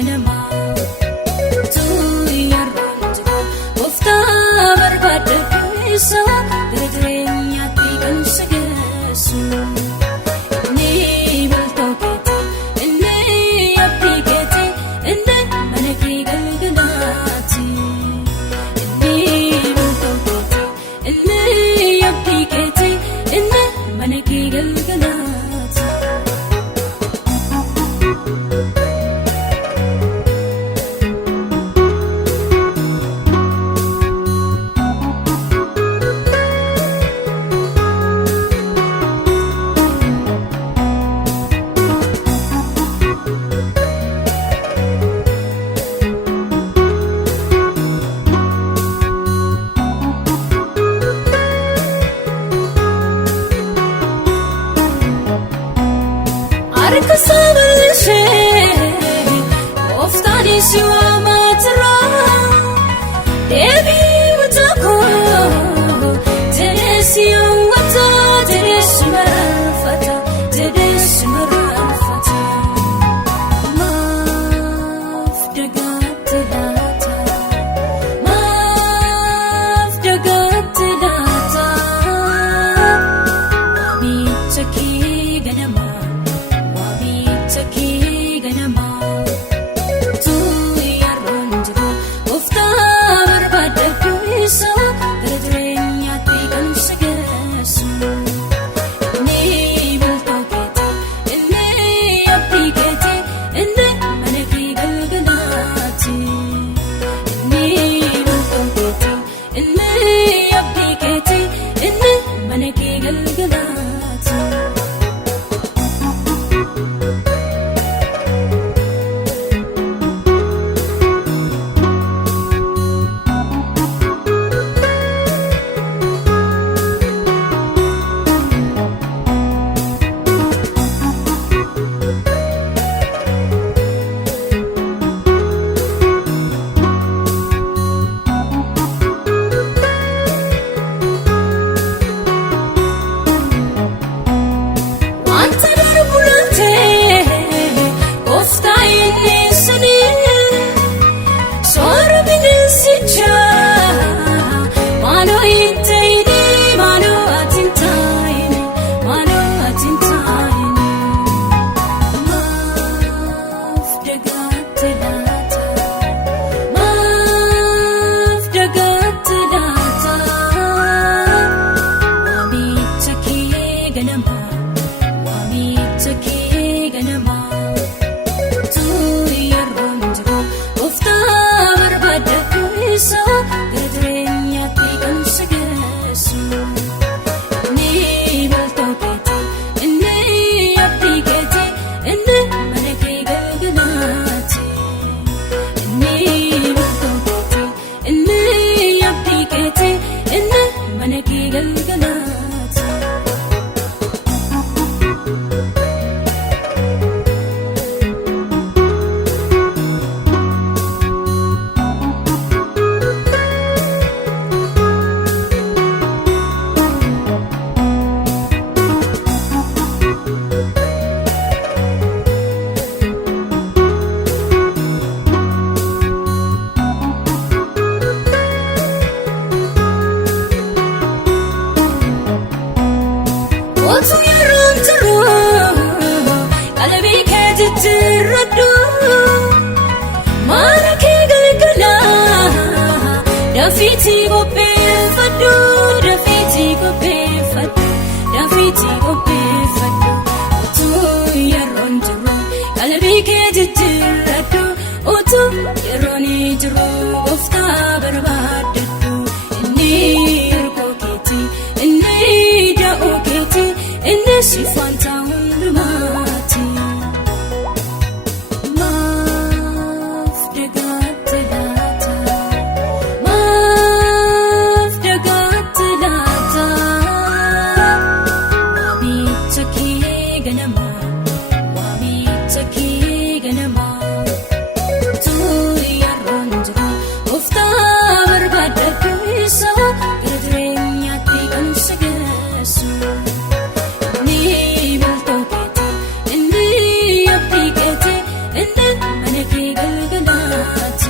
ganama tu yarroon jiru gooftaa barbaadadheessa gara jireenyaatti kan si geessu. Inni bultoo keetii inni abdii keetii inni mana kee galgalaati. Inni bultoo keetii inni abdii keetii inni mana kee galgalaati. Harka sabalishee gooftaani si waamatira deebii mutaakoo tereesi hawwata tereesi mararfata tereesi mararfata. Maaf dagatte laata maaf dagatte laata waamicha kee ganama. Waamicha kee ganama tu yarroon jiru gooftaa barbaadadheessa gara jireenyaatti kan si geessu. Inni bultoo keetii inni abdii keetii inni mana kee galgalaati. Inni bultoo keetii inni abdii keetii inni mana kee galgalaati. Wanta darbulantee gooftaa inni sanii soora bineensichaa maaloo hin ta'ini maaloo ati hin taa'ini maaloo ati hin taa'ini. Maaf dagatte laata maaf dagatte laata waamicha kee ganama. Waamicha kee ganama tu yarroon jiru gooftaa barbaadadheessa gara jireenyaatti kan si geessu. Inni bultoo keetii inni abdii keetii inni mana kee galgalaati. Inni bultoo keetii inni abdii keetii inni mana kee galgalaati. Otu yerroon jiru qalbii kee jijjiirradhu mana kee galgalaa dafiitii qopheeffadhu dafiitii qopheeffadhu dafiitii qopheeffadhu. Otu yerroon jiru qalbii kee jijjiirradhu otu yerroon jiru gooftaa barbaadadhu. Inni hirkoo keetii inni da'oo keetii inni si fanta hundumaati. Maaf dagatte laata maaf dagatte laata waamicha kee ganama waamicha kee ganama tu yarroon jiru gooftaa kee galgalaati.